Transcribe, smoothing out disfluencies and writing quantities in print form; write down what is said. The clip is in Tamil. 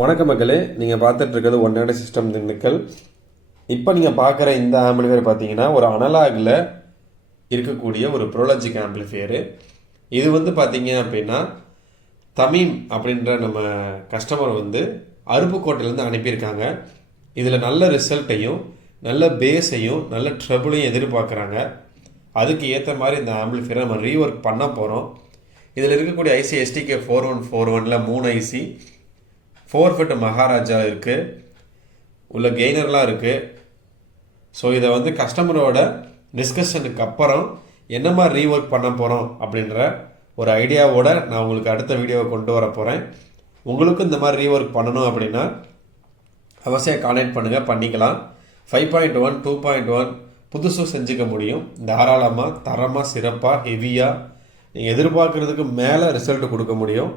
வணக்க மக்களே, நீங்கள் பார்த்துட்டு இருக்கிறது ஒன்னோட சிஸ்டம் திண்டுக்கல். இப்போ நீங்கள் பார்க்குற இந்த ஆம்பிளிஃபையர் பார்த்தீங்கன்னா ஒரு அனலாகில் இருக்கக்கூடிய ஒரு ப்ரோலாஜிக் ஆம்பிளிஃபையரு. இது வந்து பார்த்தீங்க அப்படின்னா தமீம் அப்படின்ற நம்ம கஸ்டமர் வந்து அருப்புக்கோட்டையிலேருந்து அனுப்பியிருக்காங்க. இதில் நல்ல ரிசல்ட்டையும் நல்ல பேஸையும் நல்ல ட்ரபுளையும் எதிர்பார்க்குறாங்க. அதுக்கு ஏற்ற மாதிரி இந்த ஆம்பிளிஃபையரை நம்ம ரீஒர்க் பண்ண போகிறோம். இதில் இருக்கக்கூடிய ஐசி STK 4141 3 ஐசி 4 ஃபிட் மகாராஜா இருக்குது, உள்ள கெய்னர்லாம் இருக்குது. ஸோ இதை வந்து கஸ்டமரோட டிஸ்கஷனுக்கு அப்புறம் என்ன மாதிரி ரீஒர்க் பண்ண போகிறோம் அப்படின்ற ஒரு ஐடியாவோட நான் உங்களுக்கு அடுத்த வீடியோவை கொண்டு வர போகிறேன். உங்களுக்கும் இந்த மாதிரி ரீஒர்க் பண்ணணும் அப்படின்னா அவசியம் கான்டாக்ட் பண்ணுங்கள், பண்ணிக்கலாம். 5.1 2.1 புதுசும் செஞ்சுக்க முடியும். தாராளமாக தரமாக சிறப்பாக ஹெவியாக நீங்கள் எதிர்பார்க்குறதுக்கு மேலே ரிசல்ட் கொடுக்க முடியும்.